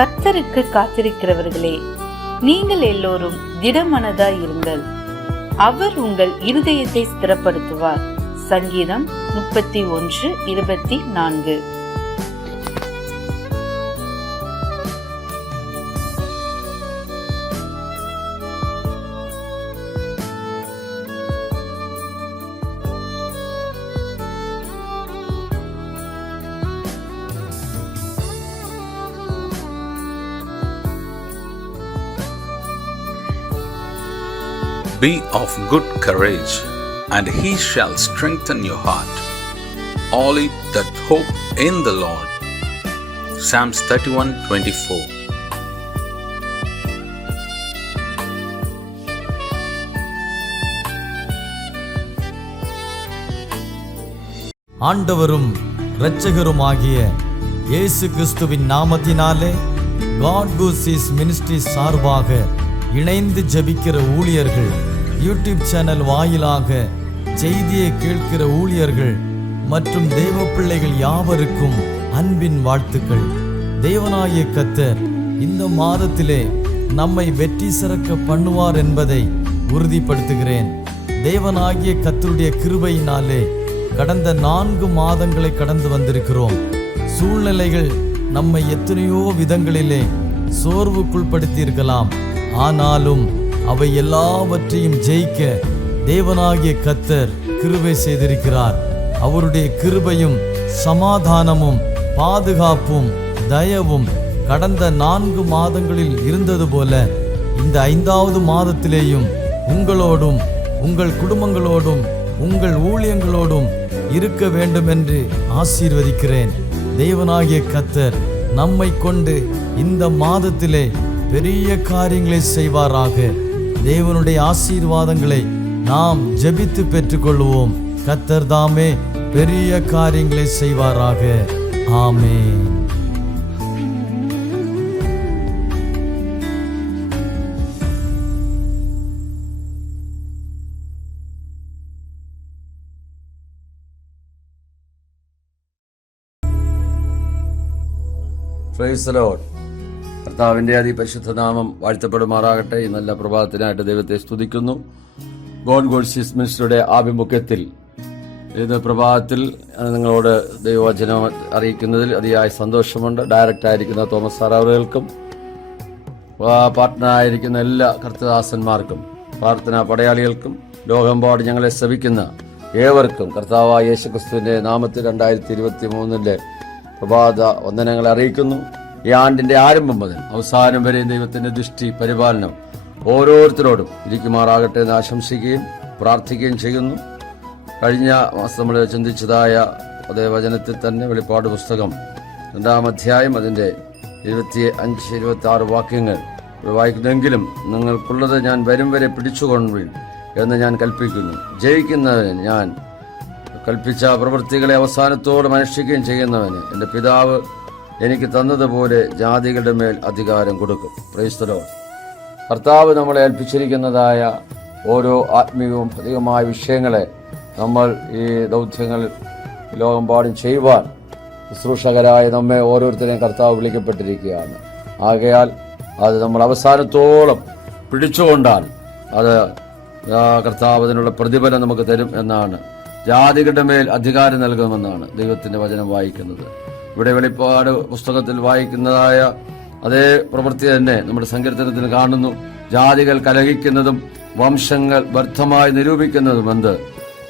கர்த்தருக்கு காத்திருக்கிறவர்களே, நீங்கள் எல்லோரும் திடமனதாய் இருங்கள். அவர் உங்கள் இருதயத்தை ஸ்திரப்படுத்துவார். சங்கீதம் 31:24. Be of good courage, and he shall strengthen your heart. All ye that hope in the Lord. Psalms 31:24. ஆண்டவரும் இரட்சகருமாகிய இயேசு கிறிஸ்துவின் நாமத்தினாலே காட் கூசிஸ் மினிஸ்ட்ரி சார்பாக இணைந்து ஜெபிக்கிற ஊழியர்கள், யூடியூப் சேனல் வாயிலாக செய்தியை கேட்கிற ஊழியர்கள் மற்றும் தேவ பிள்ளைகள் யாவருக்கும் அன்பின் வாழ்த்துக்கள். தேவனாகிய கர்த்தர் இந்த மாதத்திலே நம்மை வெற்றி சிறக்க பண்ணுவார் என்பதை உறுதிப்படுத்துகிறேன். தேவனாகிய கர்த்தருடைய கிருபையினாலே கடந்த 4 மாதங்களை கடந்து வந்திருக்கிறோம். சூழ்நிலைகள் நம்மை எத்தனையோ விதங்களிலே சோர்வுக்குள்படுத்தி இருக்கலாம். ஆனாலும் அவை எல்லாவற்றையும் ஜெயிக்க தேவனாகிய கர்த்தர் கிருபை செய்திருக்கிறார். அவருடைய கிருபையும் சமாதானமும் பாதுகாப்பும் தயவும் கடந்த 4 மாதங்களில் இருந்தது போல இந்த 5வது மாதத்திலேயும் உங்களோடும் உங்கள் குடும்பங்களோடும் உங்கள் ஊழியங்களோடும் இருக்க வேண்டும் என்று ஆசீர்வதிக்கிறேன். தேவனாகிய கர்த்தர் நம்மை கொண்டு இந்த மாதத்திலே பெரிய காரியங்களை செய்வாராக. தேவனுடைய ஆசீர்வாதங்களை நாம் ஜெபித்து பெற்றுக்கொள்வோம். கர்த்தர் தாமே பெரிய காரியங்களை செய்வாராக. ஆமென். Praise the lord. കർത്താവിൻ്റെ അതിപരിശുദ്ധ നാമം വാഴ്ത്തപ്പെടുമാറാകട്ടെ. ഈ നല്ല പ്രഭാതത്തിനായിട്ട് ദൈവത്തെ സ്തുതിക്കുന്നു. ഗോഡ് ഗോഡ്സിസ് മിനിസ്ട്രിയുടെ ആഭിമുഖ്യത്തിൽ ഇത് പ്രഭാതത്തിൽ നിങ്ങളോട് ദൈവവചനം അറിയിക്കുന്നതിൽ അതിയായ സന്തോഷമുണ്ട്. ഡയറക്റ്റായിരിക്കുന്ന തോമസ് സാർ അവറുകൾക്കും പാർട്ട്ണറായിരിക്കുന്ന എല്ലാ കർത്തദാസന്മാർക്കും പ്രാർത്ഥനാ പടയാളികൾക്കും ലോകമെമ്പാടും ഞങ്ങളെ ശ്രവിക്കുന്ന ഏവർക്കും കർത്താവായ യേശുക്രിസ്തുവിൻ്റെ നാമത്തിൽ 2023 പ്രഭാത വന്ദനങ്ങളെ അറിയിക്കുന്നു. ഈ ആണ്ടിന്റെ ആരംഭം മുതൽ അവസാനം വരെ ദൈവത്തിന്റെ ദൃഷ്ടി പരിപാലനം ഓരോരുത്തരോടും ഇരിക്കുമാറാകട്ടെ എന്ന് ആശംസിക്കുകയും പ്രാർത്ഥിക്കുകയും ചെയ്യുന്നു. കഴിഞ്ഞ മാസം നമ്മൾ ചിന്തിച്ചതായ അതേ വചനത്തിൽ തന്നെ വെളിപ്പാട് പുസ്തകം 2-ാം അധ്യായം അതിൻ്റെ 25-26 വാക്യങ്ങൾ വായിക്കുന്നെങ്കിലും നിങ്ങൾക്കുള്ളത് ഞാൻ വരും വരെ പിടിച്ചുകൊള്ളുവിൻ എന്ന് ഞാൻ കൽപ്പിക്കുന്നു. ജയിക്കുന്നവന് ഞാൻ കൽപ്പിച്ച പ്രവൃത്തികളെ അവസാനത്തോടെ അനുഷ്ഠിക്കുകയും ചെയ്യുന്നവന് എൻ്റെ പിതാവ് എനിക്ക് തന്നതുപോലെ ജാതികളുടെ മേൽ അധികാരം കൊടുക്കും. Price the Lord. കർത്താവ് നമ്മളെ ഏൽപ്പിച്ചിരിക്കുന്നതായ ഓരോ ആത്മീയവും അധികമായ വിഷയങ്ങളെ നമ്മൾ ഈ ദൗത്യങ്ങൾ ലോകമെമ്പാടും ചെയ്യുവാൻ ശുശ്രൂഷകരായ നമ്മെ ഓരോരുത്തരെയും കർത്താവ് വിളിക്കപ്പെട്ടിരിക്കുകയാണ്. ആകയാൽ അത് നമ്മൾ അവസാനത്തോളം പിടിച്ചുകൊണ്ടാൽ അത് കർത്താവ് അതിനുള്ള പ്രതിഫലം നമുക്ക് തരും എന്നാണ്. ജാതികളുടെ മേൽ അധികാരം നൽകുമെന്നാണ് ദൈവത്തിൻ്റെ വചനം വായിക്കുന്നത്. ഇവിടെ വെളിപ്പാട് പുസ്തകത്തിൽ വായിക്കുന്നതായ അതേ പ്രവൃത്തി തന്നെ നമ്മുടെ സങ്കീർത്തനത്തിൽ കാണുന്നു. ജാതികൾ കലഹിക്കുന്നതും വംശങ്ങൾ വ്യർത്ഥമായി നിരൂപിക്കുന്നതും എന്ത്?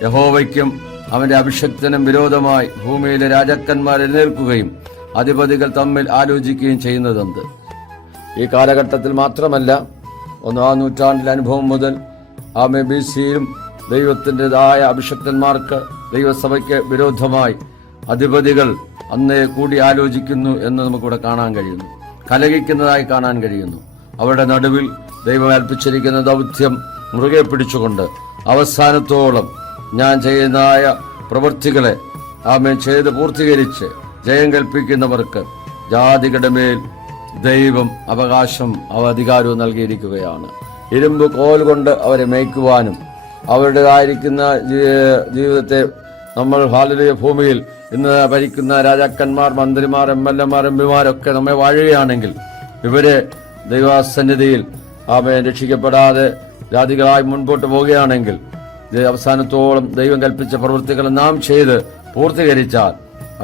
യഹോവയ്ക്കും അവന്റെ അഭിഷക്തനും വിരോധമായി ഭൂമിയിലെ രാജാക്കന്മാർ എഴുന്നേൽക്കുകയും അധിപതികൾ തമ്മിൽ ആലോചിക്കുകയും ചെയ്യുന്നതെന്ത്? ഈ കാലഘട്ടത്തിൽ മാത്രമല്ല, 1-ാം നൂറ്റാണ്ടിലെ അനുഭവം മുതൽ BC-യിലും ദൈവത്തിൻ്റെതായ അഭിഷക്തന്മാർക്ക് ദൈവസഭയ്ക്ക് വിരോധമായി അധിപതികൾ അന്നേ കൂടി ആലോചിക്കുന്നു എന്ന് നമുക്കിവിടെ കാണാൻ കഴിയുന്നു. കലഹിക്കുന്നതായി കാണാൻ കഴിയുന്നു. അവരുടെ നടുവിൽ ദൈവം ഏൽപ്പിച്ചിരിക്കുന്ന ദൗത്യം മുറുകെ പിടിച്ചുകൊണ്ട് അവസാനത്തോളം ഞാൻ ചെയ്യുന്നതായ പ്രവൃത്തികളെ ചെയ്ത് പൂർത്തീകരിച്ച് ജയം കൽപ്പിക്കുന്നവർക്ക് ജാതികളുടെ മേൽ ദൈവം അവകാശം അധികാരവും നൽകിയിരിക്കുകയാണ്. ഇരുമ്പ് കോൽ കൊണ്ട് അവരെ മേയ്ക്കുവാനും അവരുടേതായിരിക്കുന്ന ജീവിതത്തെ നമ്മൾ ഹാലലുയ ഭൂമിയിൽ ഇന്ന് ഭരിക്കുന്ന രാജാക്കന്മാർ, മന്ത്രിമാർ, MLA-മാർ, MP-മാരൊക്കെ നമ്മെ വാഴുകയാണെങ്കിൽ ഇവര് ദൈവസന്നിധിയിൽ രക്ഷിക്കപ്പെടാതെ ജാതികളായി മുൻപോട്ട് പോവുകയാണെങ്കിൽ അവസാനത്തോളം ദൈവം കൽപ്പിച്ച പ്രവൃത്തികൾ നാം ചെയ്ത് പൂർത്തീകരിച്ചാൽ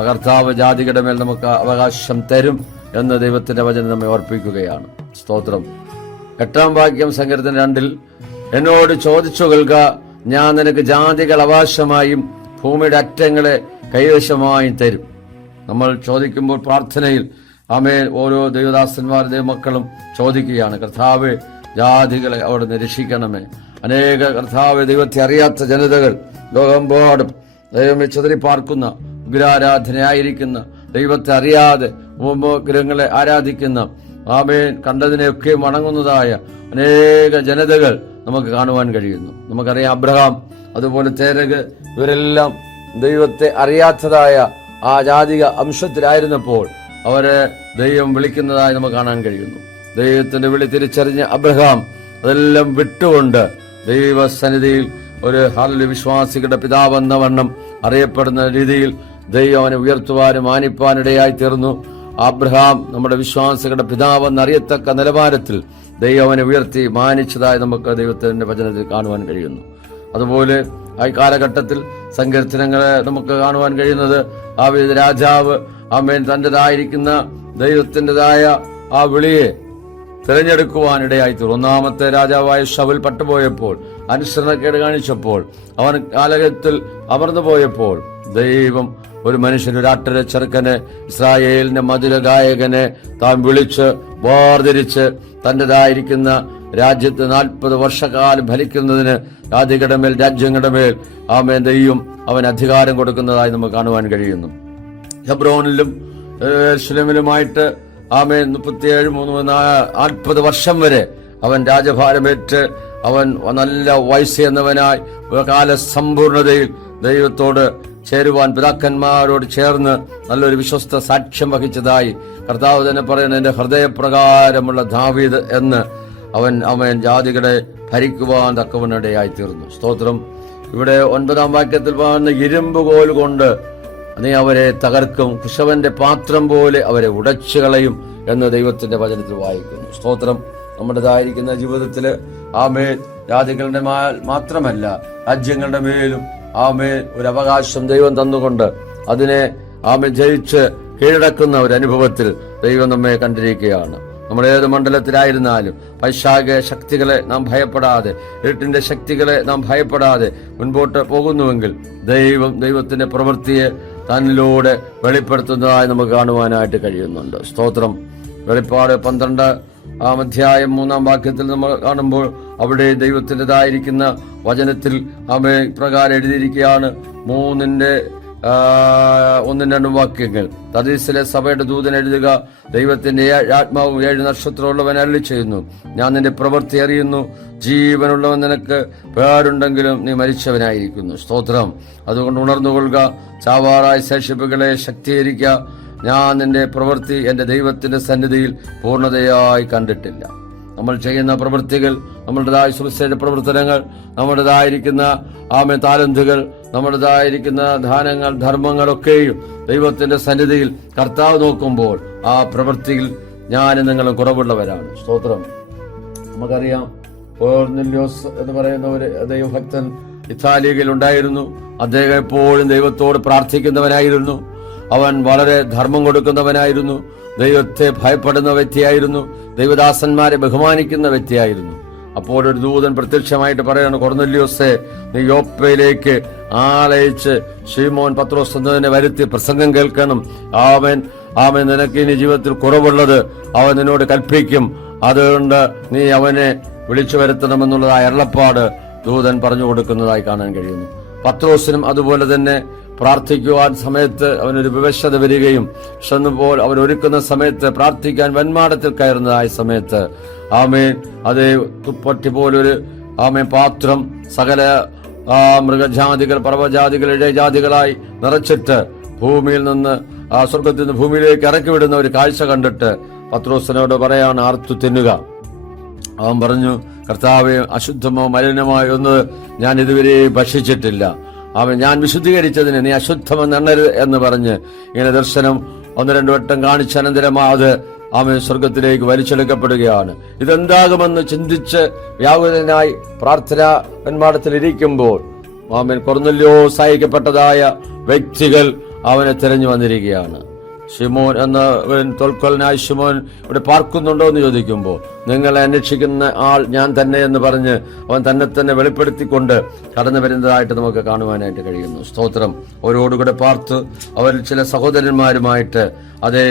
കർത്താവ് ജാതികളുടെ മേൽ നമുക്ക് അവകാശം തരും എന്ന് ദൈവത്തിന്റെ വചനം നമ്മെ ഓർപ്പിക്കുകയാണ്. സ്തോത്രം. 8-ാം വാക്യം സങ്കീർത്തനം 2 എന്നോട് ചോദിച്ചു കൊള്ളുക, ഞാൻ നിനക്ക് ജാതികൾ അവകാശമായും ഭൂമിയുടെ അറ്റങ്ങളെ കൈവശമായും തരും. നമ്മൾ ചോദിക്കുമ്പോൾ പ്രാർത്ഥനയിൽ ഓരോ ദൈവദാസന്മാരും ദൈവമക്കളും ചോദിക്കുകയാണ്, കർത്താവെ ജാതികളെ അവിടുന്ന് രക്ഷിക്കണമേ. അനേക കർത്താവ് ദൈവത്തെ അറിയാത്ത ജനതകൾ ലോകമെമ്പാടും ദൈവമേ ചിതറിപ്പാർക്കുന്ന, വിഗ്രഹാരാധനയായിരിക്കുന്ന, ദൈവത്തെ അറിയാതെ ഉപഗ്രഹങ്ങളെ ആരാധിക്കുന്ന, കണ്ടതിനെയൊക്കെ വണങ്ങുന്നതായ അനേക ജനതകൾ നമുക്ക് കാണുവാൻ കഴിയുന്നു. നമുക്കറിയാം അബ്രഹാം, അതുപോലെ തേരക്, ഇവരെല്ലാം ദൈവത്തെ അറിയാത്തതായ ആ ജാതിക അംശത്തിലായിരുന്നപ്പോൾ അവരെ ദൈവം വിളിക്കുന്നതായി നമുക്ക് കാണാൻ കഴിയുന്നു. ദൈവത്തിന്റെ വിളി തിരിച്ചറിഞ്ഞ അബ്രഹാം അതെല്ലാം വിട്ടുകൊണ്ട് ദൈവസന്നിധിയിൽ ഒരു വിശ്വാസികളുടെ പിതാവെന്ന വണ്ണം അറിയപ്പെടുന്ന രീതിയിൽ ദൈവം അവനെ ഉയർത്തുവാനും മാനിപ്പാനിടയായി തീർന്നു. അബ്രഹാം നമ്മുടെ വിശ്വാസികളുടെ പിതാവെന്ന് അറിയത്തക്ക നിലവാരത്തിൽ ദൈവം അവനെ ഉയർത്തി മാനിച്ചതായി നമുക്ക് ദൈവത്തിന്റെ വചനത്തിൽ കാണുവാൻ കഴിയുന്നു. അതുപോലെ ആ കാലഘട്ടത്തിൽ സങ്കീർത്തനങ്ങളെ നമുക്ക് കാണുവാൻ കഴിയുന്നത് രാജാവ് തന്റേതായിരിക്കുന്ന ദൈവത്തിൻ്റെതായ ആ വിളിയെ തിരഞ്ഞെടുക്കുവാനിടയായി തീർന്നു. 1-ാമത്തെ രാജാവായ ശൗൽ പട്ടുപോയപ്പോൾ, അനുസരണക്കേട് കാണിച്ചപ്പോൾ, അവൻ കാലഘട്ടത്തിൽ അമർന്നു പോയപ്പോൾ ദൈവം ഒരു മനുഷ്യൻ, ഒരു ആട്ടിലെ ചെറുക്കനെ, ഇസ്രായേലിന്റെ മധുര ഗായകനെ താൻ വിളിച്ച് വേർതിരിച്ച് തന്റേതായിരിക്കുന്ന രാജ്യത്ത് 40 വർഷക്കാലം ഭരിക്കുന്നതിന് ജാതികളുടെ മേൽ, രാജ്യങ്ങളുടെ മേൽ ദൈവം അവൻ അധികാരം കൊടുക്കുന്നതായി നമുക്ക് കാണുവാൻ കഴിയുന്നു. ഹെബ്രോനിലും യെരൂശലേമിലുമായിട്ട് 37-40 വർഷം വരെ അവൻ രാജഭാരമേറ്റ് അവൻ നല്ല വയസ്സെന്നവനായി കാലസമ്പൂർണതയിൽ ദൈവത്തോട് ചേരുവാൻ പിതാക്കന്മാരോട് ചേർന്ന് നല്ലൊരു വിശ്വസ്ത സാക്ഷ്യം വഹിച്ചതായി കർത്താവ് തന്നെ പറയുന്നത്, എന്റെ ഹൃദയപ്രകാരമുള്ള ദാവീദ് എന്ന് അവൻ ജാതികളെ ഭരിക്കുവാൻ തക്കവനിടയായി തീർന്നു. സ്തോത്രം. ഇവിടെ 9-ാം വാക്യത്തിൽ പറയുന്ന ഇരുമ്പ് കോൽ കൊണ്ട് നീ അവരെ തകർക്കും, കുശവന്റെ പാത്രം പോലെ അവരെ ഉടച്ചു കളയും എന്ന് ദൈവത്തിന്റെ വചനത്തിൽ വായിക്കുന്നു. സ്തോത്രം. നമ്മുടേതായിരിക്കുന്ന ജീവിതത്തില് ജാതികളുടെ മാത്രമല്ല രാജ്യങ്ങളുടെ മേലും ഒരു അവകാശം ദൈവം തന്നുകൊണ്ട് അതിനെ ജയിച്ച് കീഴടക്കുന്ന ഒരു അനുഭവത്തിൽ ദൈവം നമ്മെ കണ്ടിരിക്കുകയാണ്. നമ്മുടെ ഏത് മണ്ഡലത്തിലായിരുന്നാലും പൈശാചിക ശക്തികളെ നാം ഭയപ്പെടാതെ, ഇരുട്ടിന്റെ ശക്തികളെ നാം ഭയപ്പെടാതെ മുൻപോട്ട് പോകുന്നുവെങ്കിൽ ദൈവത്തിന്റെ പ്രവൃത്തിയെ തന്നിലൂടെ വെളിപ്പെടുത്തുന്നതായി നമുക്ക് കാണുവാനായിട്ട് കഴിയുന്നുണ്ട്. സ്തോത്രം. വെളിപ്പാട് 12-ാം അധ്യായം 3-ാം വാക്യത്തിൽ നമ്മൾ കാണുമ്പോൾ അവിടെ ദൈവത്തിൻ്റെതായിരിക്കുന്ന വചനത്തിൽ പ്രകാരം എഴുതിയിരിക്കുകയാണ്. 1-2 വാക്യങ്ങൾ. തദീസിലെ സഭയുടെ ദൂതൻ എഴുതുക, ദൈവത്തിന്റെ ആത്മാവും 7 നക്ഷത്രമുള്ളവൻ അരുളി ചെയ്യുന്നു, ഞാൻ നിന്റെ പ്രവൃത്തി അറിയുന്നു, ജീവനുള്ളവൻ നിനക്ക് പേരുണ്ടെങ്കിലും നീ മരിച്ചവനായിരിക്കുന്നു. സ്തോത്രം. അതുകൊണ്ട് ഉണർന്നുകൊള്ളുക, ചാവാറായ ശേഷിപ്പുകളെ ശക്തീകരിക്കുക. ഞാൻ നിന്റെ പ്രവൃത്തി എന്റെ ദൈവത്തിന്റെ സന്നിധിയിൽ പൂർണ്ണതയായി കണ്ടിട്ടില്ല. നമ്മൾ ചെയ്യുന്ന പ്രവൃത്തികൾ, നമ്മുടേതായ സുവിശേഷ പ്രവർത്തനങ്ങൾ, നമ്മുടേതായിരിക്കുന്ന താലന്തുകൾ, നമ്മുടേതായിരിക്കുന്ന ദാനങ്ങൾ, ധർമ്മങ്ങളൊക്കെയും ദൈവത്തിന്റെ സന്നിധിയിൽ കർത്താവ് നോക്കുമ്പോൾ ആ പ്രവൃത്തിയിൽ ഞാനും നിങ്ങളും കുറവുള്ളവരാണ്. സ്തോത്രം. നമുക്കറിയാം, കോർനെല്യോസ് എന്ന് പറയുന്ന ഒരു ദൈവഭക്തൻ ഇത്താലിയിൽ ഉണ്ടായിരുന്നു. അദ്ദേഹം എപ്പോഴും ദൈവത്തോട് പ്രാർത്ഥിക്കുന്നവനായിരുന്നു. അവൻ വളരെ ധർമ്മം കൊടുക്കുന്നവനായിരുന്നു. ദൈവത്തെ ഭയപ്പെടുന്ന വ്യക്തിയായിരുന്നു. ദൈവദാസന്മാരെ ബഹുമാനിക്കുന്ന വ്യക്തിയായിരുന്നു. അപ്പോൾ ഒരു ദൂതൻ പ്രത്യക്ഷമായിട്ട് പറയാണ്, കൊർനെല്യോസേ, നീ യോപ്പയിലേക്ക് ആളയച്ച് ശീമോൻ പത്രോസ് എന്നതിനെ വരുത്തി പ്രസംഗം കേൾക്കണം. അവൻ നിനക്ക് ഇനി ജീവിതത്തിൽ കുറവുള്ളത് അവൻ നിന്നോട് കൽപ്പിക്കും. അതുകൊണ്ട് നീ അവനെ വിളിച്ചു വരുത്തണമെന്നുള്ളതായ അരുളപ്പാട് ദൂതൻ പറഞ്ഞു കൊടുക്കുന്നതായി കാണാൻ കഴിയുന്നു. പത്രോസിനും അതുപോലെ തന്നെ പ്രാർത്ഥിക്കുവാൻ സമയത്ത് അവനൊരു വിവശത വരികയും ക്ഷണപ്പോൾ അവൻ ഒരുക്കുന്ന സമയത്ത് പ്രാർത്ഥിക്കാൻ വന്മാടത്തിൽ കയറുന്നതായ സമയത്ത് അതേ തുപ്പട്ടി പോലൊരു പാത്രം സകല മൃഗജാതികൾ, പർവ്വജാതികൾ, ഇഴജാതികളായി നിറച്ചിട്ട് ഭൂമിയിൽ നിന്ന് സ്വർഗത്തിൽ നിന്ന് ഭൂമിയിലേക്ക് ഇറക്കി വിടുന്ന ഒരു കാഴ്ച കണ്ടിട്ട് പത്രോസിനോട് പറയാണ്, ആർത്തു തിന്നുക. അവൻ പറഞ്ഞു, കർത്താവേ, അശുദ്ധമോ മലിനമായോ ഒന്ന് ഞാൻ ഇതുവരെ ഭക്ഷിച്ചിട്ടില്ല. ഞാൻ വിശുദ്ധീകരിച്ചതിന് നീ അശുദ്ധമെന്ന് എണ്ണരുത് എന്ന് പറഞ്ഞ് ഇങ്ങനെ ദർശനം 1-2 വട്ടം കാണിച്ച അനന്തരം അത് ആമേൻ സ്വർഗത്തിലേക്ക് വലിച്ചെടുക്കപ്പെടുകയാണ്. ഇതെന്താകുമെന്ന് ചിന്തിച്ച് വ്യാകുലനായി പ്രാർത്ഥനാ പെൺമാടത്തിൽ ഇരിക്കുമ്പോൾ ആമേൻ കൊർന്നല്യോസ് അയക്കപ്പെട്ടതായ വ്യക്തികൾ അവനെ തിരഞ്ഞു വന്നിരിക്കുകയാണ്. ശിമോൻ എന്നവൻ തോൽക്കൊലനായ ശിമോൻ ഇവിടെ പാർക്കുന്നുണ്ടോ എന്ന് ചോദിക്കുമ്പോൾ, നിങ്ങളെ അന്വേഷിക്കുന്ന ആൾ ഞാൻ തന്നെ എന്ന് പറഞ്ഞ് അവൻ തന്നെ വെളിപ്പെടുത്തിക്കൊണ്ട് കടന്നു വരുന്നതായിട്ട് നമുക്ക് കാണുവാനായിട്ട് കഴിയുന്നു. സ്തോത്രം. അവരോടുകൂടെ പാർത്ത് അവരിൽ ചില സഹോദരന്മാരുമായിട്ട് അതേ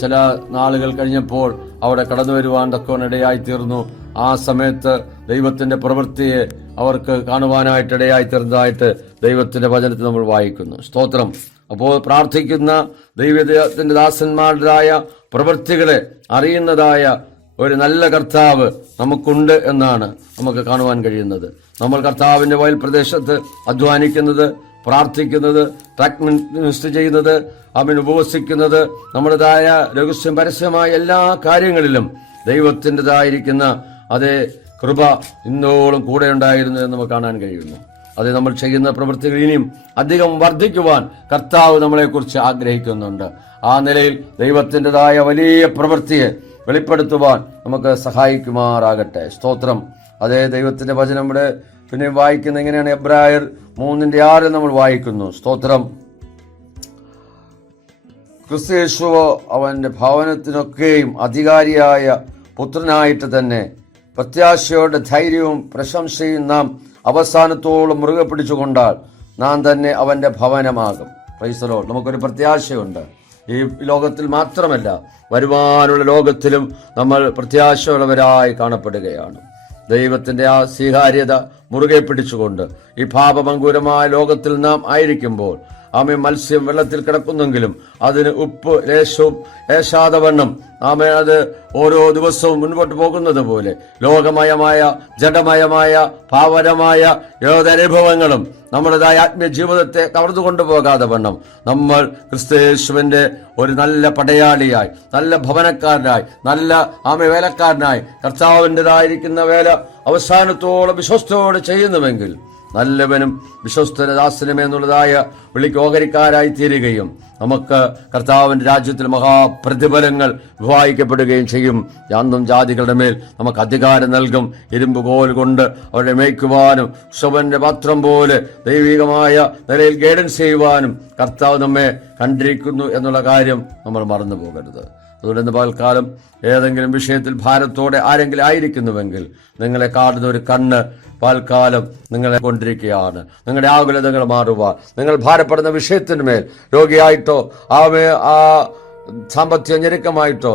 ചില നാളുകൾ കഴിഞ്ഞപ്പോൾ അവിടെ കടന്നു വരുവാൻ തക്കവനിടയായി തീർന്നു. ആ സമയത്ത് ദൈവത്തിന്റെ പ്രവൃത്തിയെ അവർക്ക് കാണുവാനായിട്ടിടയായി തീർന്നതായിട്ട് ദൈവത്തിന്റെ വചനത്തിൽ നമ്മൾ വായിക്കുന്നു. സ്തോത്രം. അപ്പോൾ പ്രാർത്ഥിക്കുന്ന ദൈവത്തിന്റെ ദാസന്മാരുടേതായ പ്രവൃത്തികളെ അറിയുന്നതായ ഒരു നല്ല കർത്താവ് നമുക്കുണ്ട് എന്നാണ് നമുക്ക് കാണുവാൻ കഴിയുന്നത്. നമ്മൾ കർത്താവിന്റെ വയൽ പ്രദേശത്ത് അധ്വാനിക്കുന്നത്, പ്രാർത്ഥിക്കുന്നത്, ട്രാക്ക് മിനിസ്റ്റർ ചെയ്യുന്നത്, അവൻ ഉപവസിക്കുന്നത്, നമ്മുടേതായ രഹസ്യം പരസ്യമായ എല്ലാ കാര്യങ്ങളിലും ദൈവത്തിൻ്റെതായിരിക്കുന്ന അതേ കൃപ ഇന്നോളം കൂടെ ഉണ്ടായിരുന്നു എന്ന് നമുക്ക് കാണാൻ കഴിയുന്നു. അത് നമ്മൾ ചെയ്യുന്ന പ്രവൃത്തികൾ ഇനിയും അധികം വർദ്ധിക്കുവാൻ കർത്താവ് നമ്മളെക്കുറിച്ച് ആഗ്രഹിക്കുന്നുണ്ട്. ആ നിലയിൽ ദൈവത്തിൻ്റെതായ വലിയ പ്രവൃത്തിയെ വെളിപ്പെടുത്തുവാൻ നമുക്ക് സഹായിക്കുമാറാകട്ടെ. സ്തോത്രം. അതേ ദൈവത്തിന്റെ വചനം ഇവിടെ പിന്നെ വായിക്കുന്ന എങ്ങനെയാണ്? എബ്രായർ 3:6 നമ്മൾ വായിക്കുന്നു. സ്തോത്രം. ക്രിസ്തുയേശുവോ അവന്റെ ഭവനത്തിനൊക്കെയും അധികാരിയായ പുത്രനായിട്ട് തന്നെ പ്രത്യാശയോടെ ധൈര്യവും പ്രശംസയും നാം അവസാനത്തോളം മുറുകെ പിടിച്ചുകൊണ്ടാൽ നാം തന്നെ അവന്റെ ഭവനമാകും. Price the Lord. നമുക്കൊരു പ്രത്യാശയുണ്ട്. ഈ ലോകത്തിൽ മാത്രമല്ല, വരുവാനുള്ള ലോകത്തിലും നമ്മൾ പ്രത്യാശയുള്ളവരായി കാണപ്പെടുകയാണ്. ദൈവത്തിന്റെ ആ സ്വീകാര്യത മുറുകെ പിടിച്ചുകൊണ്ട് ഈ പാപമങ്കൂരമായ ലോകത്തിൽ നാം ആയിരിക്കുമ്പോൾ ആമേ മത്സ്യം വെള്ളത്തിൽ കിടക്കുന്നെങ്കിലും അതിന് ഉപ്പ് ലേശവും ഏശാതവണ്ണം ആമേ അത് ഓരോ ദിവസവും മുൻപോട്ട് പോകുന്നത് പോലെ ലോകമയമായ ജഡമയമായ പാവനമായ ഏതനുഭവങ്ങളും നമ്മുടേതായ ആത്മീയ ജീവിതത്തെ കവർന്നു കൊണ്ടുപോകാതെ വണ്ണം നമ്മൾ ക്രിസ്തുയേശുവിന്റെ ഒരു നല്ല പടയാളിയായി, നല്ല ഭവനക്കാരനായി, നല്ല ആമേ വേലക്കാരനായി കർത്താവിൻ്റെതായിരിക്കുന്ന വേല അവസാനത്തോളം വിശ്വസ്തയോടെ ചെയ്യുന്നുവെങ്കിൽ നല്ലവനും വിശ്വസ്തദാസനുമേ എന്നുള്ളതായ വിളിക്ക് ഓഹരിക്കാരായി തീരുകയും നമുക്ക് കർത്താവിന്റെ രാജ്യത്തിൽ മഹാപ്രതിഫലങ്ങൾ വിവാഹിക്കപ്പെടുകയും ചെയ്യും. യാതൊന്നും ജാതികളുടെ മേൽ നമുക്ക് അധികാരം നൽകും. ഇരുമ്പ് കോൽ കൊണ്ട് അവരെ മേയ്ക്കുവാനും ശവന്റെ പാത്രം പോലെ ദൈവികമായ നിലയിൽ ഗൈഡൻസ് ചെയ്യുവാനും കർത്താവ് നമ്മെ കണ്ടിരിക്കുന്നു എന്നുള്ള കാര്യം നമ്മൾ മറന്നു പോകരുത്. അതുകൊണ്ട് ഇന്ന് പകൽക്കാലം ഏതെങ്കിലും വിഷയത്തിൽ ഭാരത്തോടെ ആരെങ്കിലും ആയിരിക്കുന്നുവെങ്കിൽ നിങ്ങളെ കാണുന്ന ഒരു കണ്ണ് പകൽക്കാലം നിങ്ങളെ കൊണ്ടിരിക്കുകയാണ്. നിങ്ങളുടെ ആകുലതകൾ മാറുവാൻ, നിങ്ങൾ ഭാരപ്പെടുന്ന വിഷയത്തിന്മേൽ രോഗിയായിട്ടോ ആ സാമ്പത്തിക ഞെരുക്കമായിട്ടോ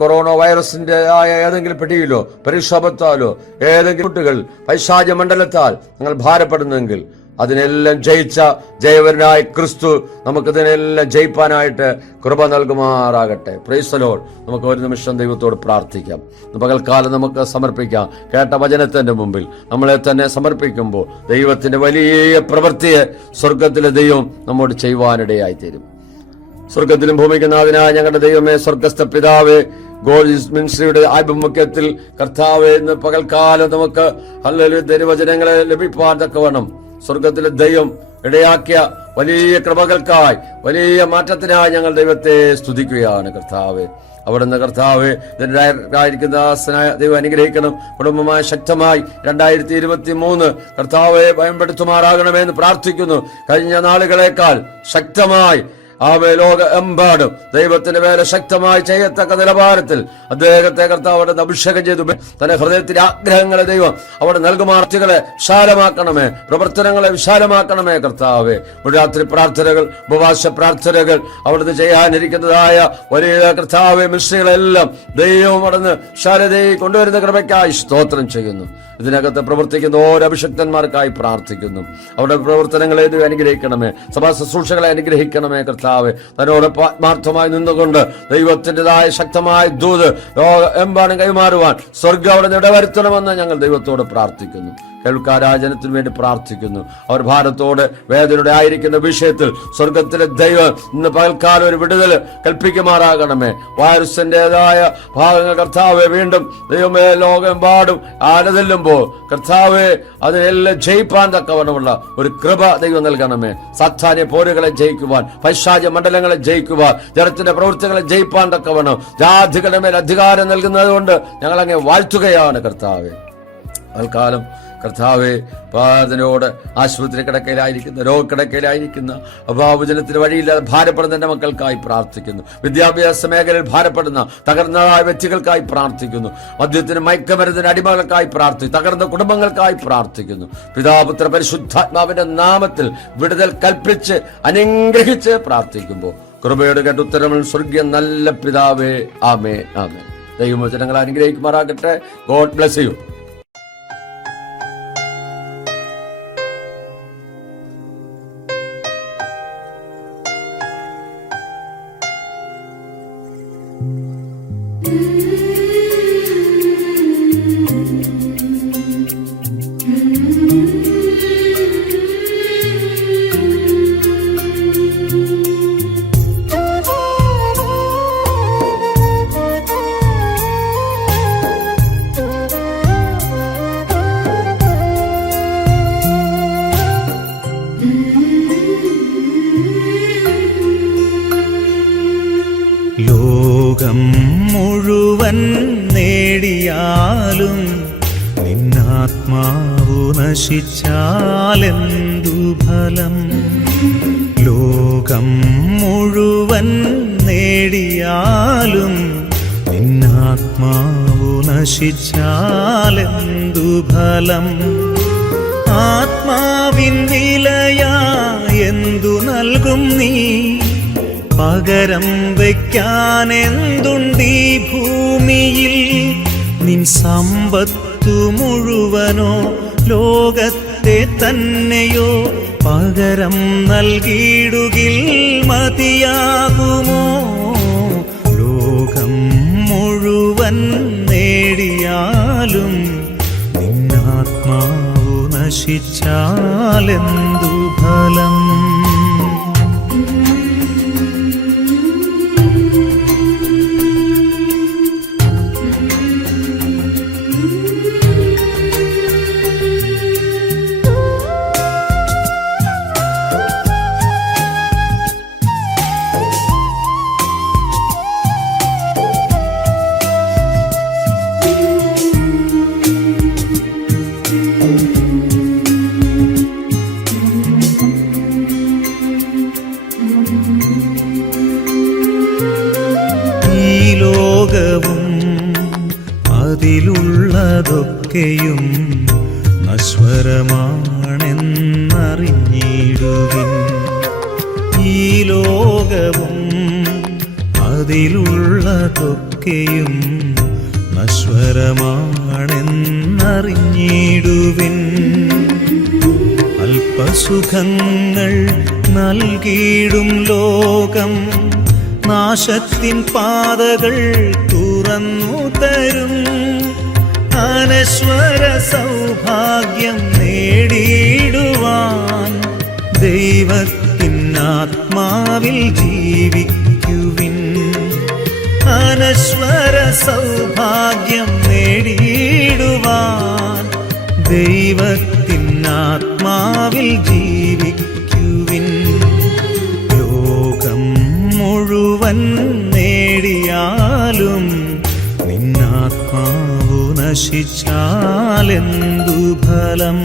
കൊറോണ വൈറസിന്റെ ആയ ഏതെങ്കിലും പിടിയിലോ പരിക്ഷോഭത്താലോ ഏതെങ്കിലും കുട്ടികൾ പൈശാച മണ്ഡലത്താൽ നിങ്ങൾ ഭാരപ്പെടുന്നെങ്കിൽ അതിനെല്ലാം ജയിച്ച ജയവരനായ ക്രിസ്തു നമുക്കിതിനെല്ലാം ജയിപ്പാനായിട്ട് കൃപ നൽകുമാറാകട്ടെ. Price the Lord. നമുക്ക് ഒരു നിമിഷം ദൈവത്തോട് പ്രാർത്ഥിക്കാം. പകൽക്കാലം നമുക്ക് സമർപ്പിക്കാം. കേട്ട വചനത്തിന്റെ മുമ്പിൽ നമ്മളെ തന്നെ സമർപ്പിക്കുമ്പോൾ ദൈവത്തിന്റെ വലിയ പ്രവൃത്തിയെ സ്വർഗത്തിലെ ദൈവം നമ്മോട് ചെയ്യുവാനിടയായി തീരും. സ്വർഗത്തിലും ഭൂമിക്കും നാഥനായ ഞങ്ങളുടെ ദൈവമേ, സ്വർഗസ്ഥ പിതാവേ, ഗോഡ് മിനിസ്ട്രിയുടെ ആഭിമുഖ്യത്തിൽ കർത്താവേ, ഇന്ന് പകൽക്കാലം നമുക്ക് ഹല്ലേലൂയ ദൈവവചനങ്ങളെ ലഭിപ്പാൻ തക്കവണ്ണം സ്വർഗത്തിലെ ദൈവം ഇടയാക്കിയ വലിയ കൃപകൾക്കായി, വലിയ മാറ്റത്തിനായി ഞങ്ങൾ ദൈവത്തെ സ്തുതിക്കുകയാണ്. കർത്താവേ, അവിടുന്ന് കർത്താവേ ഇതിനായിരിക്കുന്ന ദൈവം അനുഗ്രഹിക്കണം. കുടുംബമായി ശക്തമായി 2023 കർത്താവെ ഭയപ്പെടുത്തുമാറാകണമെന്ന് പ്രാർത്ഥിക്കുന്നു. കഴിഞ്ഞ നാളുകളേക്കാൾ ശക്തമായി ലോക എമ്പാടും ദൈവത്തിന്റെ വേല ശക്തമായി ചെയ്യത്തക്ക നിലവാരത്തിൽ അദ്ദേഹത്തെ കർത്താവ് അവിടെ അഭിഷേകം ചെയ്തു. തന്റെ ഹൃദയത്തിന്റെ ആഗ്രഹങ്ങളെ ദൈവം അവിടെ നൽകുമാർത്തികളെ വിശാലമാക്കണമേ, പ്രവർത്തനങ്ങളെ വിശാലമാക്കണമേ. കർത്താവെ, രാത്രി പ്രാർത്ഥനകൾ, ഉപവാസ പ്രാർത്ഥനകൾ, അവിടുന്ന് ചെയ്യാനിരിക്കുന്നതായ വലിയ കർത്താവെ മിശ്രികളെല്ലാം ദൈവം അവിടുന്ന് ശാരദയെ കൊണ്ടുവരുന്ന കൃപയ്ക്കായി സ്തോത്രം ചെയ്യുന്നു. ഇതിനകത്ത് പ്രവർത്തിക്കുന്ന ഓരോ അഭിഷക്തന്മാർക്കായി പ്രാർത്ഥിക്കുന്നു. അവരുടെ പ്രവർത്തനങ്ങളെ അനുഗ്രഹിക്കണമേ, സഭാ ശുശ്രൂഷകളെ അനുഗ്രഹിക്കണമേ. കർത്താവെ, തന്നോട് ആത്മാർത്ഥമായി നിന്നുകൊണ്ട് ദൈവത്തിൻ്റെതായ ശക്തമായ ദൂത് എമ്പാടും കൈമാറുവാൻ സ്വർഗ്ഗം അവിടെ ഇടവരുത്തണമെന്ന് ഞങ്ങൾ ദൈവത്തോട് പ്രാർത്ഥിക്കുന്നു. കേൾക്കാരാജനത്തിനു വേണ്ടി പ്രാർത്ഥിക്കുന്നു. അവർ ഭാരത്തോട് വേദനയുടെ ആയിരിക്കുന്ന വിഷയത്തിൽ സ്വർഗത്തിലെ ദൈവം ഇന്ന് പകൽക്കാലം ഒരു വിടുതൽ കൽപ്പിക്കുമാറാകണമേ. വൈറസിൻ്റെതായ ഭാഗങ്ങൾ കർത്താവെ വീണ്ടും ദൈവമേ ലോകമെമ്പാടും ആലതല്ലുമ്പോൾ കർത്താവെ അതിനെല്ലാം ജയിപ്പാൻ തക്കവണ്ണമുള്ള ഒരു കൃപ ദൈവം നൽകണമേ. സാത്താന്യ പോരുകളെ ജയിക്കുവാൻ, പൈശാചിക മണ്ഡലങ്ങളെ ജയിക്കുവാൻ, ജനത്തിന്റെ പ്രവൃത്തികളെ ജയിപ്പാൻ തക്കവണ്ണം ജാതികളുടെ മേൽ അധികാരം നൽകുന്നത് കൊണ്ട് ഞങ്ങൾ അങ്ങ് വാഴ്ത്തുകയാണ് കർത്താവെ. തൽക്കാലം കർത്താവെ പാതനോട് ആശുപത്രി കിടക്കയിലായിരിക്കുന്ന, രോഗക്കിടക്കയിലായിരിക്കുന്ന, അഭാവജനത്തിന് വഴിയില്ലാതെ ഭാരപ്പെടുന്ന എൻ്റെ മക്കൾക്കായി പ്രാർത്ഥിക്കുന്നു. വിദ്യാഭ്യാസ മേഖലയിൽ ഭാരപ്പെടുന്ന തകർന്നതായ വ്യക്തികൾക്കായി പ്രാർത്ഥിക്കുന്നു. മദ്യത്തിന്, മയക്കമരുന്നിന് അടിമകൾക്കായി പ്രാർത്ഥിക്കുന്നു. തകർന്ന കുടുംബങ്ങൾക്കായി പ്രാർത്ഥിക്കുന്നു. പിതാപുത്ര പരിശുദ്ധാത്മാവിന്റെ നാമത്തിൽ വിടുതൽ കൽപ്പിച്ച് അനുഗ്രഹിച്ച് പ്രാർത്ഥിക്കുമ്പോൾ കൃപയുടെ കേട്ടുത്തരങ്ങൾ സ്വർഗീയ നല്ല പിതാവേ, ആമേ ആമേ. ദൈവവചനങ്ങൾ അനുഗ്രഹിക്കുമാറാകട്ടെ. God bless you. ലോകം മുഴുവൻ നേടിയാലും നിന്നാത്മാവു നശിച്ചാലെന്തു ഫലം? ലോകം മുഴുവൻ നേടിയാലും നിന്നാത്മാവു നശിച്ചാലെന്തു ഫലം? ആത്മാവിൻ വിലയാ എന്തു നൽകും നീ? പകരം വയ്ക്കാനെന്തുണ്ടീ ഭൂമിയിൽ? നിൻ സമ്പത്തു മുഴുവനോ ലോകത്തെ തന്നെയോ പകരം നൽകിയിടുകിൽ മതിയാകുമോ? ലോകം മുഴുവൻ നേടിയാലും നിന്നാത്മാവു നശിച്ചാലെന്തു ഫലം? അതിലുള്ളതൊക്കെയും നശ്വരമാണെന്നറിഞ്ഞിടുവിൻ. ഈ ലോകവും അതിലുള്ളതൊക്കെയും നശ്വരമാണെന്നറിഞ്ഞിടുവിൻ. അല്പസുഖങ്ങൾ നൽകിയിടും ലോകം നാശത്തിൻ പാതകൾ തുറന്നു തരും. അനശ്വര സൗഭാഗ്യം നേടിയിടുവാൻ ദൈവത്തിനാത്മാവിൽ ജീവിക്കുവിൻ. അനശ്വര സൗഭാഗ്യം നേടിയിടുവാൻ ദൈവത്തിനാത്മാവിൽ ജീവിക്കുവിൻ. ലോകം മുഴുവൻ നേടിയാലും നിന്നാത്മാവു നശിച്ചാലെന്തു ഫലം?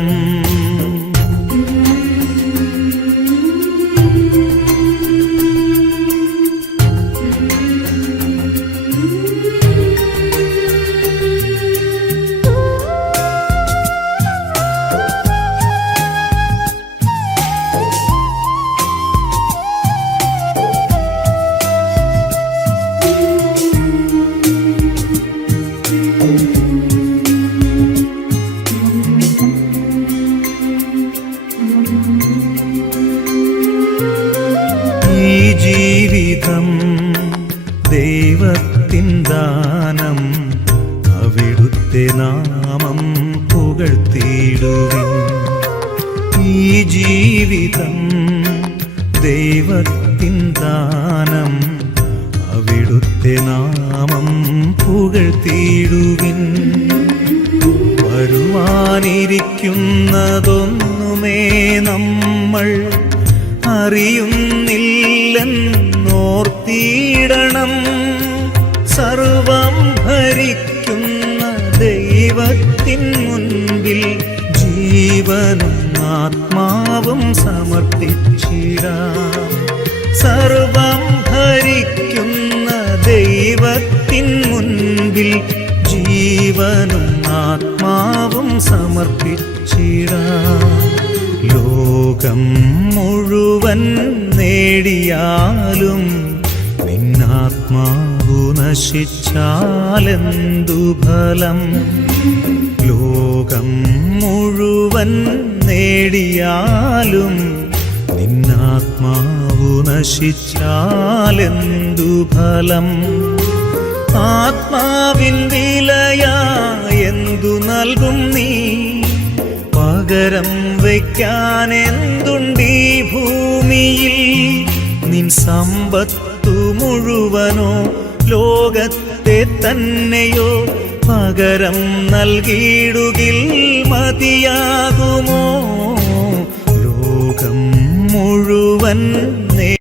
ജീവിതം ദൈവത്തിൻ ദാനം, അവിടുത്തെ നാമം പുകഴ്ത്തിയിടുവിൻ. വരുവാനിരിക്കുന്നതൊന്നുമേ നമ്മൾ അറിയുന്നില്ലെന്നോർത്തിയിടണം. സർവം ഭരിക്കുന്ന ദൈവത്തിൻ മുൻപിൽ ജീവനും ആത്മാവും സമർപ്പിച്ചിടാം. സർവം ഭരിക്കുന്ന ദൈവത്തിൻ മുൻപിൽ ജീവനും ആത്മാവും സമർപ്പിച്ചിടാം. ലോകം മുഴുവൻ നേടിയാലും നിന്നാത്മാവു നശിച്ചാലെന്തു ഫലം? ലോകം മുഴുവൻ നേടിയാലും നിന്നാത്മാവു നശിച്ചാലെന്തു ഫലം? ആത്മാവിൻ വിലയായെന്തു നൽകും നീ? പകരം വയ്ക്കാൻ എന്തുണ്ടീ ഭൂമിയിൽ? നിൻ സമ്പത്തു മുഴുവനോ ലോകത്തെ തന്നെയോ പകരം നൽകിയിടുകിൽ മതിയാകുമോ? ലോകം മുഴുവൻ